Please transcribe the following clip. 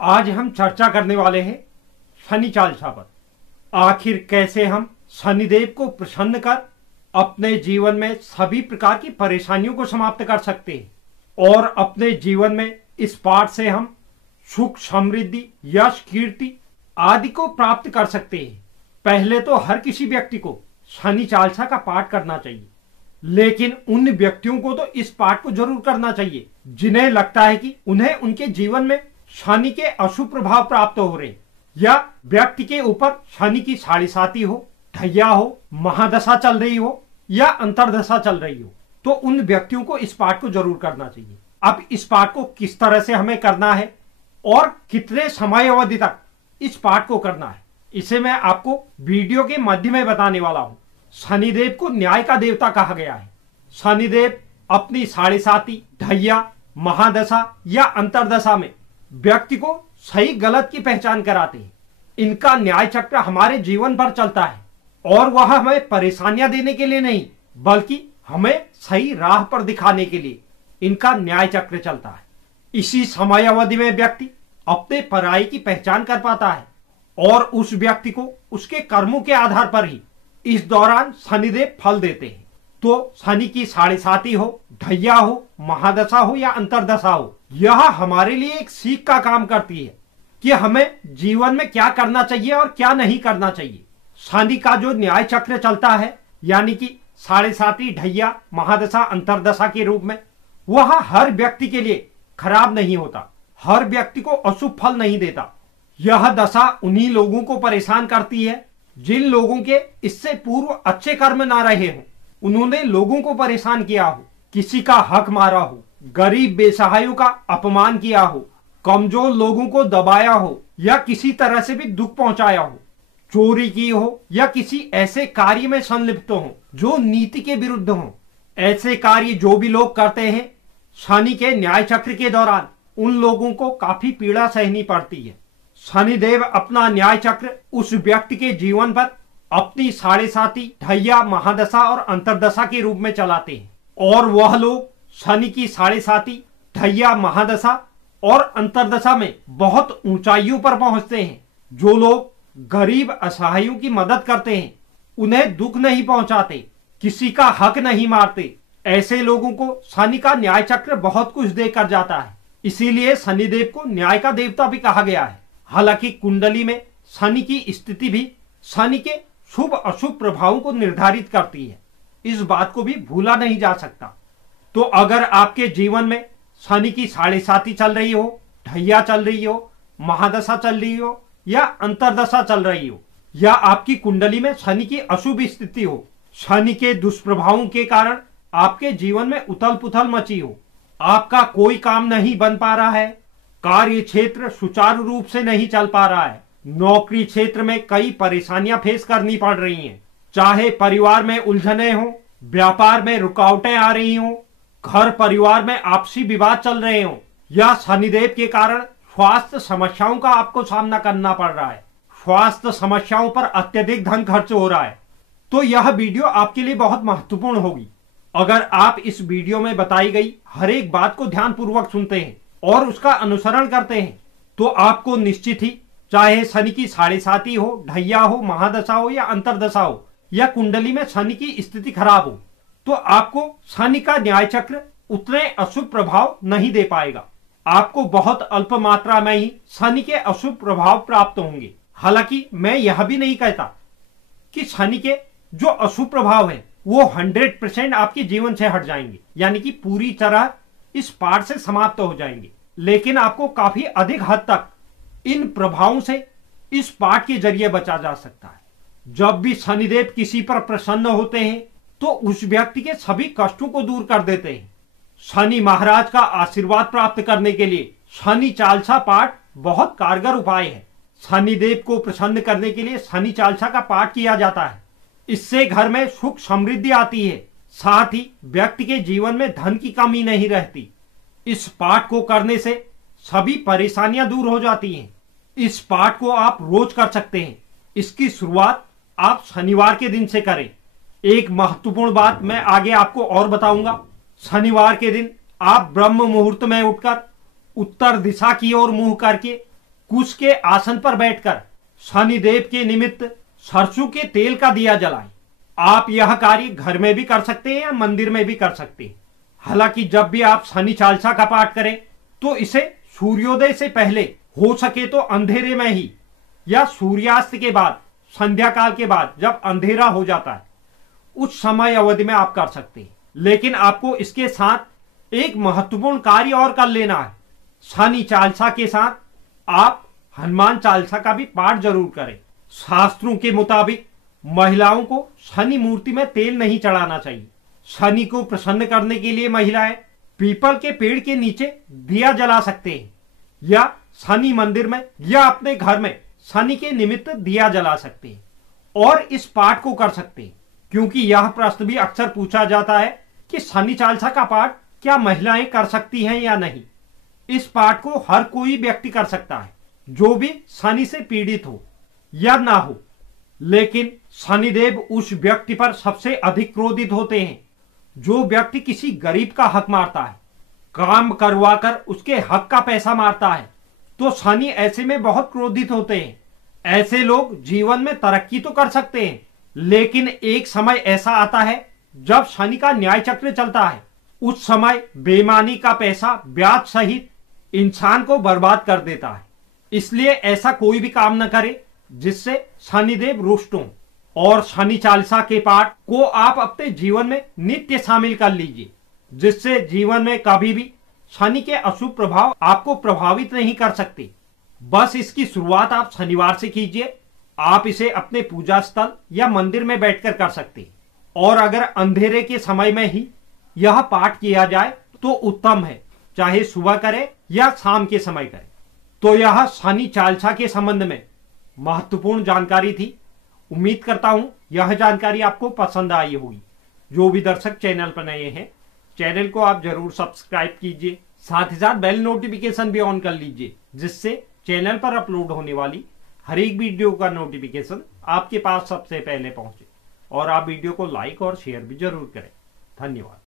आज हम चर्चा करने वाले हैं शनि चालिसा पर। आखिर कैसे हम शनिदेव को प्रसन्न कर अपने जीवन में सभी प्रकार की परेशानियों को समाप्त कर सकते हैं और अपने जीवन में इस पाठ से हम सुख, समृद्धि, यश, कीर्ति आदि को प्राप्त कर सकते हैं। पहले तो हर किसी व्यक्ति को शनि चालिसा का पाठ करना चाहिए, लेकिन उन व्यक्तियों को तो इस पाठ को जरूर करना चाहिए जिन्हें लगता है कि उन्हें उनके जीवन में शनि के अशुभ प्रभाव प्राप्त हो रहे हैं, या व्यक्ति के ऊपर शनि की साढ़े साती हो, ढैया हो, महादशा चल रही हो या अंतरदशा चल रही हो, तो उन व्यक्तियों को इस पाठ को जरूर करना चाहिए। अब इस पाठ को किस तरह से हमें करना है और कितने समय अवधि तक इस पाठ को करना है, इसे मैं आपको वीडियो के माध्यम में बताने वाला हूं। शनिदेव को न्याय का देवता कहा गया है। शनिदेव अपनी साढ़े साती, ढैया, महादशा या अंतरदशा में व्यक्ति को सही गलत की पहचान कराते हैं। इनका न्याय चक्र हमारे जीवन भर चलता है और वह हमें परेशानियां देने के लिए नहीं, बल्कि हमें सही राह पर दिखाने के लिए इनका न्याय चक्र चलता है। इसी समय अवधि में व्यक्ति अपने पराई की पहचान कर पाता है और उस व्यक्ति को उसके कर्मों के आधार पर ही इस दौरान शनिदेव फल देते हैं। तो शनि की साढ़े साती हो, ढैया हो, महादशा हो या अंतरदशा हो, यह हमारे लिए एक सीख का काम करती है कि हमें जीवन में क्या करना चाहिए और क्या नहीं करना चाहिए। शनि का जो न्याय चक्र चलता है, यानी कि साढ़े साती, ढैया, महादशा, अंतरदशा के रूप में, वह हर व्यक्ति के लिए खराब नहीं होता, हर व्यक्ति को अशुभ फल नहीं देता। यह दशा उन्हीं लोगों को परेशान करती है जिन लोगों के इससे पूर्व अच्छे कर्म ना रहे हों, उन्होंने लोगों को परेशान किया हो, किसी का हक मारा हो, गरीब बेसहायों का अपमान किया हो, कमजोर लोगों को दबाया हो या किसी तरह से भी दुख पहुंचाया हो, चोरी की हो या किसी ऐसे कार्य में संलिप्त हो जो नीति के विरुद्ध हो। ऐसे कार्य जो भी लोग करते हैं, शनि के न्याय चक्र के दौरान उन लोगों को काफी पीड़ा सहनी पड़ती है। शनिदेव अपना न्याय चक्र उस व्यक्ति के जीवन पर अपनी साढ़े साती, ढैया, महादशा और अंतरदशा के रूप में चलाते हैं और वह लोग शनि की साढ़े साती, ढैया, महादशा और अंतरदशा में बहुत ऊंचाइयों पर पहुंचते हैं। जो लोग गरीब असहायों की मदद करते हैं, उन्हें दुख नहीं पहुंचाते, किसी का हक नहीं मारते, ऐसे लोगों को शनि का न्याय चक्र बहुत कुछ देकर जाता है। इसीलिए शनिदेव को न्याय का देवता भी कहा गया है। हालांकि कुंडली में शनि की स्थिति भी शनि के शुभ अशुभ प्रभावों को निर्धारित करती है, इस बात को भी भूला नहीं जा सकता। तो अगर आपके जीवन में शनि की साढ़े साती चल रही हो, ढैया चल रही हो, महादशा चल रही हो या अंतरदशा चल रही हो, या आपकी कुंडली में शनि की अशुभ स्थिति हो, शनि के दुष्प्रभावों के कारण आपके जीवन में उथल पुथल मची हो, आपका कोई काम नहीं बन पा रहा है, कार्य क्षेत्र सुचारू रूप से नहीं चल पा रहा है, नौकरी क्षेत्र में कई परेशानियां फेस करनी पड़ रही हैं, चाहे परिवार में उलझने हो, व्यापार में रुकावटें आ रही हो, घर परिवार में आपसी विवाद चल रहे हो, या शनिदेव के कारण स्वास्थ्य समस्याओं का आपको सामना करना पड़ रहा है, स्वास्थ्य समस्याओं पर अत्यधिक धन खर्च हो रहा है, तो यह वीडियो आपके लिए बहुत महत्वपूर्ण होगी। अगर आप इस वीडियो में बताई गई हर एक बात को ध्यानपूर्वक सुनते हैं और उसका अनुसरण करते हैं, तो आपको निश्चित ही, चाहे शनि की साढ़े साती हो, ढैया हो, महादशा हो या अंतरदशा हो, या कुंडली में शनि की स्थिति खराब हो, तो आपको शनि का न्याय चक्र उतने अशुभ प्रभाव नहीं दे पाएगा। आपको बहुत अल्प मात्रा में ही शनि के अशुभ प्रभाव प्राप्त होंगे। हालांकि मैं यह भी नहीं कहता कि शनि के जो अशुभ प्रभाव है वो 100% आपके जीवन से हट जाएंगे, यानी कि पूरी तरह इस पाठ से समाप्त हो जाएंगे, लेकिन आपको काफी अधिक हद तक इन प्रभावों से इस पाठ के जरिए बचा जा सकता है। जब भी शनिदेव किसी पर प्रसन्न होते हैं तो उस व्यक्ति के सभी कष्टों को दूर कर देते हैं। शनि महाराज का आशीर्वाद प्राप्त करने के लिए शनि चालिसा पाठ बहुत कारगर उपाय है। शनिदेव को प्रसन्न करने के लिए शनि चालिसा का पाठ किया जाता है। इससे घर में सुख समृद्धि आती है, साथ ही व्यक्ति के जीवन में धन की कमी नहीं रहती। इस पाठ को करने से सभी परेशानियां दूर हो जाती हैं। इस पाठ को आप रोज कर सकते हैं। इसकी शुरुआत आप शनिवार के दिन से करें। एक महत्वपूर्ण बात मैं आगे आपको और बताऊंगा। शनिवार के दिन आप ब्रह्म मुहूर्त में उठकर उत्तर दिशा की ओर मुंह करके कुश के आसन पर बैठकर शनिदेव के निमित्त सरसों के तेल का दिया जलाएं। आप यह कार्य घर में भी कर सकते हैं या मंदिर में भी कर सकते हैं। हालांकि जब भी आप शनि चालीसा का पाठ करें तो इसे सूर्योदय से पहले, हो सके तो अंधेरे में ही, या सूर्यास्त के बाद, संध्या काल के बाद जब अंधेरा हो जाता है उस समय अवधि में आप कर सकते हैं। लेकिन आपको इसके साथ एक महत्वपूर्ण कार्य और कर लेना है। शनि चालीसा के साथ आप हनुमान चालीसा का भी पाठ जरूर करें। शास्त्रों के मुताबिक महिलाओं को शनि मूर्ति में तेल नहीं चढ़ाना चाहिए। शनि को प्रसन्न करने के लिए महिलाएं पीपल के पेड़ के नीचे दिया जला सकते हैं, या शनि मंदिर में या अपने घर में शनि के निमित्त दिया जला सकते हैं और इस पाठ को कर सकते हैं। क्योंकि यह प्रश्न भी अक्सर पूछा जाता है कि शनि चालीसा का पाठ क्या महिलाएं कर सकती हैं या नहीं। इस पाठ को हर कोई व्यक्ति कर सकता है, जो भी शनि से पीड़ित हो या ना हो। लेकिन शनिदेव उस व्यक्ति पर सबसे अधिक क्रोधित होते हैं जो व्यक्ति किसी गरीब का हक मारता है, काम करवाकर उसके हक का पैसा मारता है। तो शनि ऐसे में बहुत क्रोधित होते हैं। ऐसे लोग जीवन में तरक्की तो कर सकते हैं, लेकिन एक समय ऐसा आता है जब शनि का न्याय चक्र चलता है। उस समय बेईमानी का पैसा ब्याज सहित इंसान को बर्बाद कर देता है। इसलिए ऐसा कोई भी काम न करे जिससे शनिदेव रुष्ट हों। और शनि चालीसा के पाठ को आप अपने जीवन में नित्य शामिल कर लीजिए, जिससे जीवन में कभी भी शनि के अशुभ प्रभाव आपको प्रभावित नहीं कर सकते। बस इसकी शुरुआत आप शनिवार से कीजिए। आप इसे अपने पूजा स्थल या मंदिर में बैठकर कर सकते हैं। और अगर अंधेरे के समय में ही यह पाठ किया जाए तो उत्तम है, चाहे सुबह करें या शाम के समय करें। तो यह शनि चालीसा के संबंध में महत्वपूर्ण जानकारी थी। उम्मीद करता हूं यह जानकारी आपको पसंद आई होगी। जो भी दर्शक चैनल पर नए हैं, चैनल को आप जरूर सब्सक्राइब कीजिए, साथ ही साथ बेल नोटिफिकेशन भी ऑन कर लीजिए, जिससे चैनल पर अपलोड होने वाली हर एक वीडियो का नोटिफिकेशन आपके पास सबसे पहले पहुंचे। और आप वीडियो को लाइक और शेयर भी जरूर करें। धन्यवाद।